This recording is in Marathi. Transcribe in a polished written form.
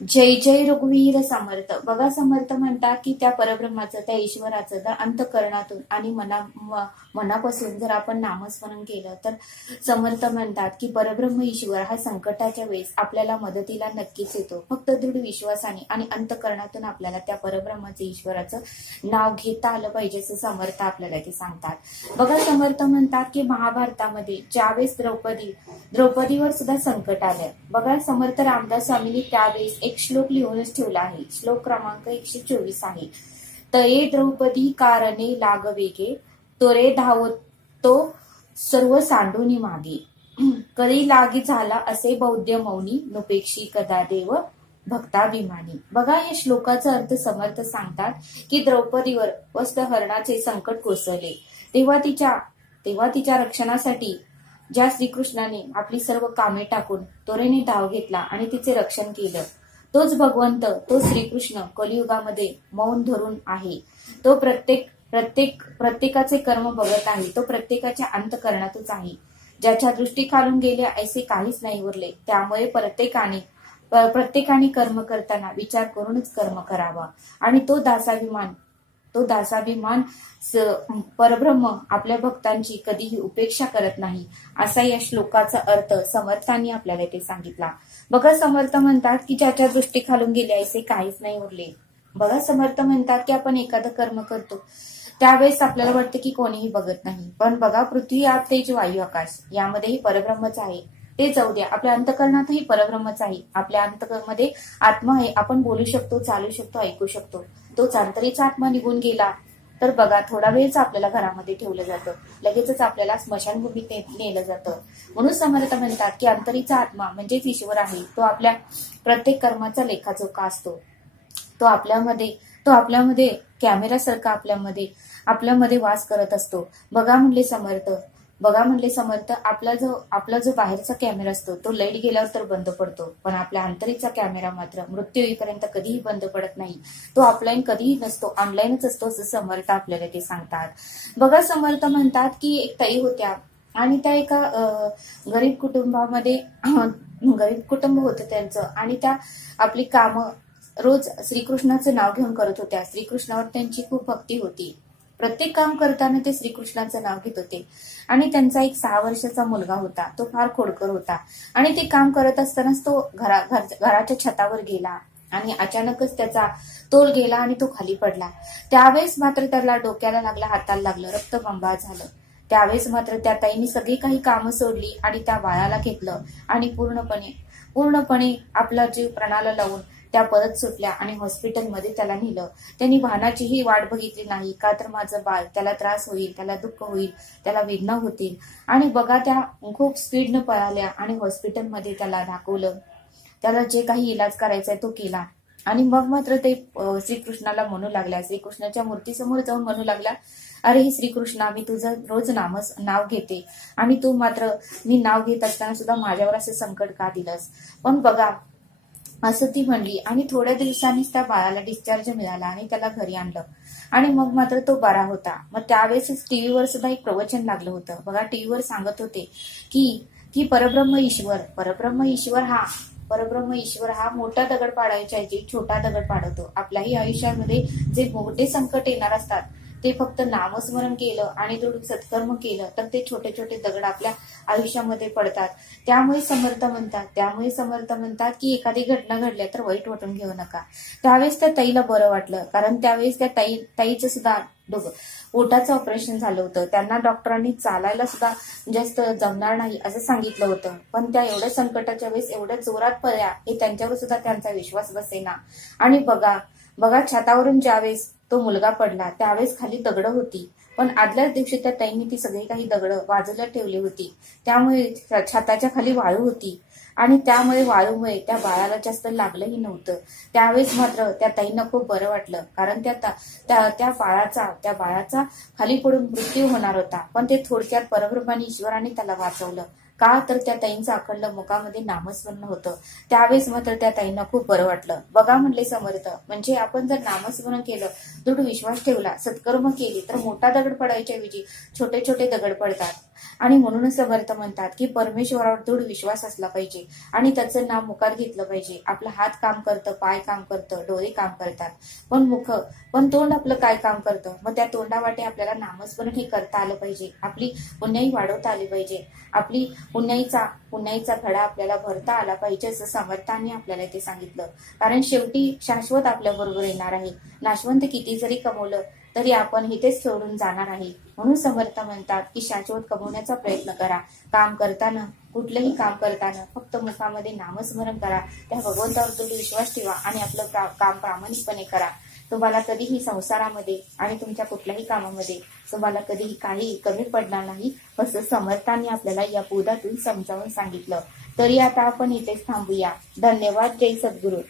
जय जय रघुवीर समर्थ. बघा, समर्थ म्हणतात की त्या परब्रह्माचं, त्या ईश्वराचं जर अंतःकरणातून आणि मनापासून जर आपण नामस्मरण केलं तर समर्थ म्हणतात की परब्रह्म ईश्वर हा संकटाच्या वेळेस आपल्याला मदतीला नक्कीच येतो. फक्त दृढ विश्वासाने आणि अंतःकरणातून आपल्याला त्या परब्रह्माचं, ईश्वराचं नाव घेता आलं पाहिजे, असं समर्थ आपल्याला ते सांगतात. बघा, समर्थ म्हणतात की महाभारतामध्ये ज्यावेळेस द्रौपदीवर सुद्धा संकट आलं. बघा, समर्थ रामदास स्वामींनी त्यावेळेस एक श्लोक लिहूनच ठेवला आहे. श्लोक क्रमांक 124 आहे. तये द्रौपदी कारणे लागवेगे, तोरे धावतो सर्व सांडूनी मागे. कधी लागी झाला असे बौद्ध मौनी, नुपेक्षी कदा देव भक्ताभिमानी. बघा, या श्लोकाचा अर्थ समर्थ सांगतात की द्रौपदीवर वस्त्रहरणाचे संकट कोसळले तेव्हा तिच्या रक्षणासाठी ज्या श्रीकृष्णाने आपली सर्व कामे टाकून त्वरेने धाव घेतला आणि तिचे रक्षण केलं, तोच भगवंत, तो श्रीकृष्ण कलियुगामध्ये मौन धरून आहे. तो प्रत्येकाचे कर्म बघत आहे. तो प्रत्येकाच्या अंतःकरणातच आहे. ज्याच्या दृष्टी खालून गेल्या ऐसे काहीच नाही उरले. त्यामुळे प्रत्येकाने कर्म करताना विचार करूनच कर्म करावा. आणि तो दासाभिमान परब्रह्म आपल्या भक्तांची कधीही उपेक्षा करत नाही, असा या श्लोकाचा अर्थ समर्थांनी आपल्याला ते सांगितला. बघा, समर्थ म्हणतात की ज्याच्या दृष्टी खालून गेले ऐसे काहीच नाही उरले. बघा, समर्थ म्हणतात की आपण एखादं कर्म करतो त्यावेळेस आपल्याला वाटतं की कोणीही बघत नाही, पण बघा, पृथ्वी, आप, तेज, वायू, आकाश यामध्येही परब्रह्मच आहे. ते जाऊ द्या, आपल्या अंतःकरणातही परब्रह्मच आहे. आपल्या अंतःमध्ये आत्मा आहे. आपण बोलू शकतो, चालू शकतो, ऐकू शकतो. तोच अंतरीचा आत्मा निघून गेला तर बघा, थोडा वेळच आपल्याला घरामध्ये ठेवलं जातं, लगेचच आपल्याला स्मशानभूमीत नेलं जातं. म्हणून समर्थ म्हणतात की अंतरीचा आत्मा म्हणजेच ईश्वर आहे. तो आपल्या प्रत्येक कर्माचा लेखाजोखा असतो. तो आपल्यामध्ये कॅमेरासारखा आपल्यामध्ये वास करत असतो. बघा म्हणले समर्थ, आपला जो बाहेरचा कॅमेरा असतो तो लाईट गेल्यावर तर बंद पडतो, पण आपल्या अंतरीचा कॅमेरा मात्र मृत्यू येईपर्यंत कधीही बंद पडत नाही. तो ऑफलाईन कधीही नसतो, ऑनलाईनच असतो, असं समर्थ आपल्याला ते सांगतात. बघा, समर्थ म्हणतात की एक ताई होत्या आणि त्या एका गरीब कुटुंब होतं त्यांचं, आणि त्या आपली कामं रोज श्रीकृष्णाचं नाव घेऊन करत होत्या. श्रीकृष्णावर त्यांची खूप भक्ती होती. प्रत्येक काम करताना ते श्रीकृष्णाचं नाव घेत होते. आणि त्यांचा एक 6 वर्षाचा मुलगा होता. तो फार खोडकर होता आणि ते काम करत असतानाच तो घराच्या छतावर गेला आणि अचानकच त्याचा तोल गेला आणि तो खाली पडला. त्यावेळेस मात्र त्याला डोक्याला लागला, हाताला लागलं, रक्तबंबाळ झालं. त्यावेळेस मात्र त्या ताईंनी सगळी काही कामं सोडली आणि त्या बाळाला घेतलं आणि पूर्णपणे आपला जीव प्राणाला लावून त्या परत सुटल्या आणि हॉस्पिटलमध्ये त्याला नेलं. त्यांनी वाहनाचीही वाट बघितली नाही, का तर माझं बाळ, त्याला त्रास होईल, त्याला दुःख होईल, त्याला वेदना होतील. आणि बघा, त्या खूप स्पीडनं पळाल्या आणि हॉस्पिटलमध्ये त्याला दाखवलं. त्याला जे काही इलाज करायचा तो केला आणि मग मात्र ते श्रीकृष्णाला म्हणू लागल्या, श्रीकृष्णाच्या मूर्तीसमोर जाऊन म्हणू लागला, अरे ही श्रीकृष्णा, मी तुझं रोज नाव घेते आणि तू मात्र मी नाव घेत असताना सुद्धा माझ्यावर असं संकट का दिलंस. पण बघा, असं ती म्हणली आणि थोड्या दिवसांनीच त्या बाळाला डिस्चार्ज मिळाला आणि त्याला घरी आणलं आणि मग मात्र तो बरा होता. मग त्यावेळेस टीव्हीवर सुद्धा एक प्रवचन लागलं होतं. बघा, टीव्हीवर सांगत होते की परब्रह्म ईश्वर हा मोठा दगड पाडायच्या ऐवजी छोटा दगड पाडतो. आपल्याही आयुष्यामध्ये जे मोठे संकट येणार असतात ते फक्त नामस्मरण केलं आणि दृढ सत्कर्म केलं तर ते छोटे छोटे दगड आपल्या आयुष्यामध्ये पडतात. त्यामुळे समर्थ म्हणतात की एखादी घटना घडल्या तर वाईट वाटून घेऊ नका. त्यावेळेस त्या ताईला बरं वाटलं, कारण त्यावेळेस त्या ताईचं सुद्धा पोटाचं ऑपरेशन झालं होतं. त्यांना डॉक्टरांनी चालायला सुद्धा जास्त जमणार नाही असं सांगितलं होतं, पण त्या एवढ्या संकटाच्या वेळेस एवढ्या जोरात पडल्या हे त्यांच्यावर सुद्धा त्यांचा विश्वास बसेना. आणि बघा, छतावरून ज्यावेळेस तो मुलगा पडला त्यावेळेस खाली दगडं होती, पण आदल्याच दिवशी त्या ताईंनी ती सगळी काही दगडं बाजूला ठेवली होती. त्यामुळे छताच्या खाली वाळू होती आणि त्यामुळे वाळूमुळे त्या बाळाला जास्त लागलंही नव्हतं. त्यावेळेस मात्र त्या ताईंना खूप बरं वाटलं, कारण त्या बाळाचा खाली पडून मृत्यू होणार होता, पण ते थोडक्यात परब्रह्माने, ईश्वराने त्याला वाचवलं. का तर त्या ताईंचं अखंड मुखामध्ये नामस्मरण होतं. त्यावेळेस मात्र त्या ताईंना खूप बरं वाटलं. बघा म्हणले समर्थ, म्हणजे आपण जर नामस्मरण केलं, दृढ विश्वास ठेवला, सत्कर्म केली तर मोठा दगड पडायच्या ऐवजी छोटे छोटे दगड पडतात. आणि म्हणूनच समर्थ म्हणतात की परमेश्वरावर दृढ विश्वास असला पाहिजे आणि त्याचं नाव मुखात घेतलं पाहिजे. आपला हात काम करतं, पाय काम करतं, डोळे काम करतात, पण तोंड आपलं काय काम करतं? मग त्या तोंडावाटे आपल्याला नामस्मरण हे करता आलं पाहिजे. आपली पुण्याई वाढवता आली पाहिजे. आपली पुण्याईचा खडा आपल्याला भरता आला पाहिजे असं समर्थांनी आपल्याला ते सांगितलं. कारण शेवटी शाश्वत आपल्या बरोबर येणार आहे. नाशवंत किती जरी कमवलं तरी आपण इथेच सोडून जाणार आहे. म्हणून समर्थ म्हणतात की शाश्वत कमवण्याचा प्रयत्न करा. काम करताना, कुठलंही काम करताना फक्त मुखामध्ये नामस्मरण करा. त्या भगवंतावर तुम्ही विश्वास ठेवा आणि आपलं काम प्रामाणिकपणे करा. तुम्हाला कधीही संसारामध्ये आणि तुमच्या कुठल्याही कामामध्ये तुम्हाला कधीही काही कमी पडणार नाही असं समर्थांनी आपल्याला या बोधातून समजावून सांगितलं. तरी आता आपण इथेच थांबूया. धन्यवाद. जय सद्गुरू.